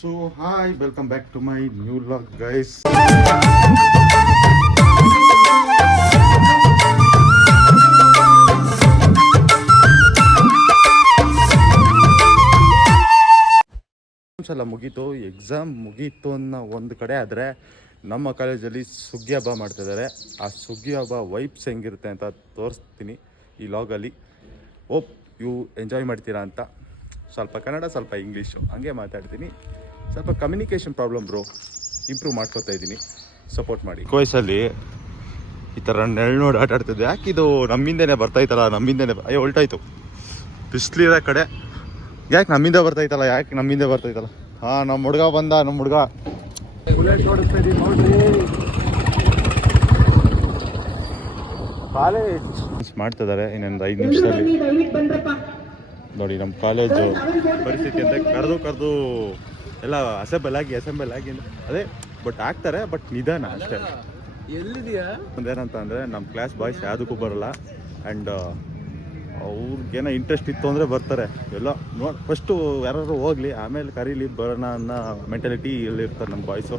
So hi, welcome back to my new vlog guys. ಸಲ ಮುಗೀತು, exam ಮುಗೀತು ಅನ್ನೋ ಒಂದು ಕಡೆ ಆದರೆ ನಮ್ಮ ಕಾಲೇಜಲ್ಲಿ ಸುಗ್ಗಿ ಹಬ್ಬ ಮಾಡ್ತಿದ್ದಾರೆ. ಆ ಸುಗ್ಗಿ ಹಬ್ಬ ವೈಬ್ಸ್ ಹೆಂಗಿರುತ್ತೆ ಅಂತ ತೋರಿಸ್ತೀನಿ ಈ ಲಾಗಲ್ಲಿ. ಹೋಪ್ ಯು ಎಂಜಾಯ್ ಮಾಡ್ತೀರಾ ಅಂತ. ಸ್ವಲ್ಪ ಕನ್ನಡ, ಸ್ವಲ್ಪ ಇಂಗ್ಲೀಷು ಹಂಗೆ ಮಾತಾಡ್ತೀನಿ. ಸ್ವಲ್ಪ ಕಮ್ಯುನಿಕೇಷನ್ ಪ್ರಾಬ್ಲಮ್ ಬ್ರೋ, ಇಂಪ್ರೂವ್ ಮಾಡ್ಕೊತಾ ಇದ್ದೀನಿ, ಸಪೋರ್ಟ್ ಮಾಡಿ. ವಯಸ್ಸಲ್ಲಿ ಈ ಥರ ನೆರಳು ನೋಡಿ ಆಟ ಆಡ್ತಿದ್ದೆ. ಯಾಕಿದು ನಮ್ಮಿಂದನೇ ಬರ್ತಾಯಿತ್ತಲ್ಲ, ನಮ್ಮಿಂದನೇ ಅಯ್ಯೋ ಹೊಲ್ಟಾಯ್ತು. ಬಿಸಿಲಿರೋ ಕಡೆ ಯಾಕೆ ನಮ್ಮಿಂದ ಬರ್ತಾಯಿತ್ತಲ್ಲ, ಹಾಂ ನಮ್ಮ ಹುಡುಗ ಬಂದ, ನಮ್ಮ ಹುಡುಗ ಬುಲೆಟ್ ಓಡಿಸ್ತಾ ಇದೀವಿ ನೋಡ್ರಿ. ಕಾಲೇಜ್ ಮಾಡ್ತಿದ್ದಾರೆ ಇನ್ನೊಂದು 5 ನಿಮಿಷದಲ್ಲಿ. ನೋಡಿ ನಮ್ಮ ಕಾಲೇಜು ಪರಿಸ್ಥಿತಿ ಅಂತ ಕರೆದು ಎಲ್ಲ ಅಸೆಂಬಲ್ ಆಗಿ ಅದೇ ಬಟ್ ಆಗ್ತಾರೆ, ಬಟ್ ನಿಧಾನ ಅಷ್ಟೇ. ಎಲ್ಲಿದೆಯಾ ಒಂದೇನಂತ ಅಂದರೆ ನಮ್ಮ ಕ್ಲಾಸ್ ಬಾಯ್ಸ್ ಯಾವುದಕ್ಕೂ ಬರಲ್ಲ. ಆ್ಯಂಡ್ ಅವ್ರಿಗೇನೋ ಇಂಟ್ರೆಸ್ಟ್ ಇತ್ತು ಅಂದರೆ ಬರ್ತಾರೆ. ಎಲ್ಲ ನೋಡಿ ಫಸ್ಟು ಯಾರು ಹೋಗಲಿ, ಆಮೇಲೆ ಕರೀಲಿ ಬರೋಣ ಅನ್ನೋ ಮೆಂಟಾಲಿಟಿ ಎಲ್ಲ ಇರ್ತಾರೆ ನಮ್ಮ ಬಾಯ್ಸು.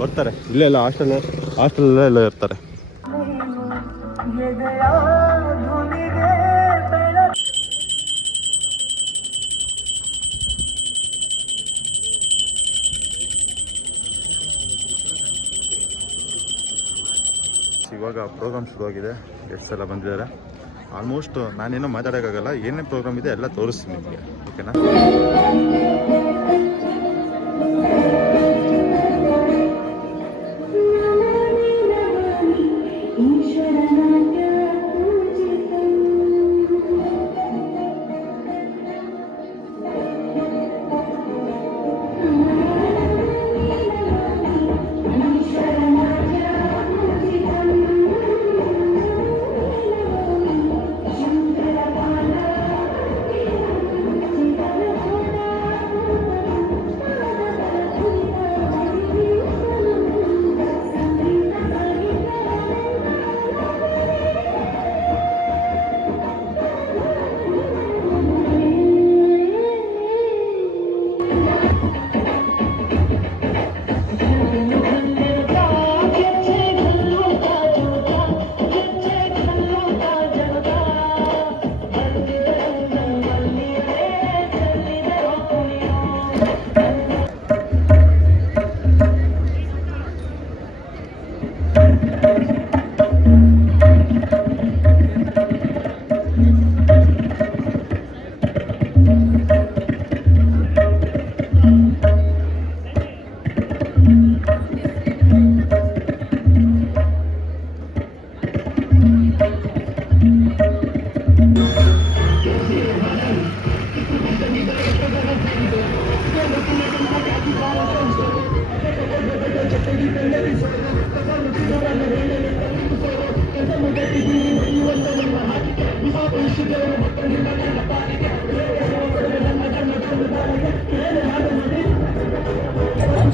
ಬರ್ತಾರೆ, ಇಲ್ಲೆಲ್ಲ ಹಾಸ್ಟೆಲ್ಲ ಇರ್ತಾರೆ. ಇವಾಗ ಪ್ರೋಗ್ರಾಮ್ ಶುರುವಾಗಿದೆ, ಗೆಸ್ಟ್ಸ್ ಎಲ್ಲ ಬಂದಿದ್ದಾರೆ. ಆಲ್ಮೋಸ್ಟ್ ನಾನೇನೋ ಮಾತಾಡೋಕ್ಕಾಗಲ್ಲ, ಏನೇ ಪ್ರೋಗ್ರಾಮ್ ಇದೆ ಎಲ್ಲ ತೋರಿಸ್ತೀನಿ ನಿಮಗೆ, ಓಕೆನಾ?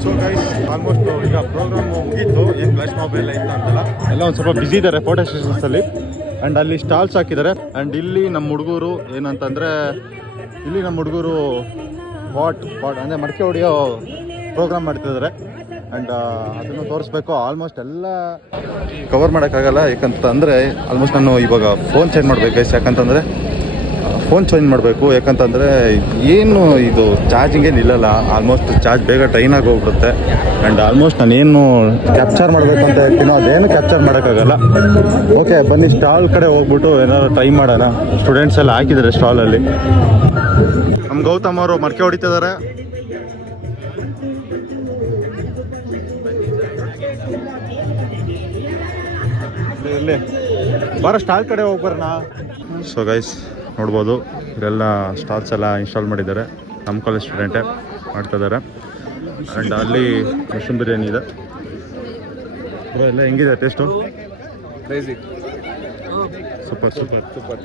ಸೊ ಗೈಸ್, ಆಲ್ಮೋಸ್ಟ್ ಈಗ ಪ್ರೋಗ್ರಾಮ್ ಮುಗೀತು. ಏನು ಫ್ಲಾಶ್ ಮಾಬ್ ಎಲ್ಲ ಇತ್ತು ಅಂತಲ್ಲ, ಎಲ್ಲ ಒಂದು ಸ್ವಲ್ಪ ಬ್ಯುಸಿ ಇದ್ದಾರೆ ಫೋಟೋ ಸೆಷನ್ಸಲ್ಲಿ. ಆ್ಯಂಡ್ ಅಲ್ಲಿ ಸ್ಟಾಲ್ಸ್ ಹಾಕಿದ್ದಾರೆ. ಆ್ಯಂಡ್ ಇಲ್ಲಿ ನಮ್ಮ ಹುಡುಗರು ಏನಂತಂದರೆ, ಇಲ್ಲಿ ನಮ್ಮ ಹುಡುಗರು ಪಾಟ್ ಅಂದರೆ ಮಡಿಕೆ ಹೊಡೆಯೋ ಪ್ರೋಗ್ರಾಮ್ ಮಾಡ್ತಿದ್ದಾರೆ. ಆ್ಯಂಡ್ ಅದನ್ನು ತೋರಿಸ್ಬೇಕು. ಆಲ್ಮೋಸ್ಟ್ ಎಲ್ಲ ಕವರ್ ಮಾಡೋಕ್ಕಾಗಲ್ಲ, ಯಾಕಂತಂದರೆ ಆಲ್ಮೋಸ್ಟ್ ನಾನು ಇವಾಗ ಫೋನ್ ಚೇಂಜ್ ಮಾಡಬೇಕು ಗೈಸ್. ಯಾಕಂತಂದರೆ ಏನು ಇದು ಚಾರ್ಜಿಂಗೇ ನಿಲ್ಲಲ್ಲ. ಆಲ್ಮೋಸ್ಟ್ ಚಾರ್ಜ್ ಬೇಗ ಟ್ರೈನ್ ಆಗಿ ಹೋಗ್ಬಿಡುತ್ತೆ. ಆ್ಯಂಡ್ ಆಲ್ಮೋಸ್ಟ್ ನಾನೇನು ಕ್ಯಾಪ್ಚರ್ ಮಾಡಬೇಕು ಅಂತ ಹೇಳ್ತೀನೋ ಅದೇನು ಕ್ಯಾಪ್ಚರ್ ಮಾಡೋಕ್ಕಾಗಲ್ಲ. ಓಕೆ, ಬನ್ನಿ ಸ್ಟಾಲ್ ಕಡೆ ಹೋಗ್ಬಿಟ್ಟು ಏನಾದ್ರು ಟ್ರೈ ಮಾಡೋಣ. ಸ್ಟೂಡೆಂಟ್ಸ್ ಎಲ್ಲ ಹಾಕಿದ್ದಾರೆ ಸ್ಟಾಲಲ್ಲಿ. ನಮ್ಮ ಗೌತಮ್ ಅವರು ಮಡಕೆ ಹೊಡಿತಿದ್ದಾರೆ. ಇಲ್ಲಿ ಬರೋ ಸ್ಟಾಲ್ ಕಡೆ ಹೋಗ್ಬರೋಣ. ಸೊ ಗೈಸ್ ನೋಡ್ಬೋದು, ಇಲ್ಲೆಲ್ಲ ಸ್ಟಾಲ್ಸ್ ಎಲ್ಲ ಇನ್ಸ್ಟಾಲ್ ಮಾಡಿದ್ದಾರೆ. ನಮ್ಮ ಕಾಲೇಜ್ ಸ್ಟೂಡೆಂಟೇ ಮಾಡ್ತಾಯಿದ್ದಾರೆ. ಆ್ಯಂಡ್ ಅಲ್ಲಿ ಮಶ್ರೂಮ್ ಬಿರಿಯಾನಿ ಇದೆ. ಎಲ್ಲ ಹೆಂಗಿದೆ ಟೇಸ್ಟು? ಸೂಪರ್.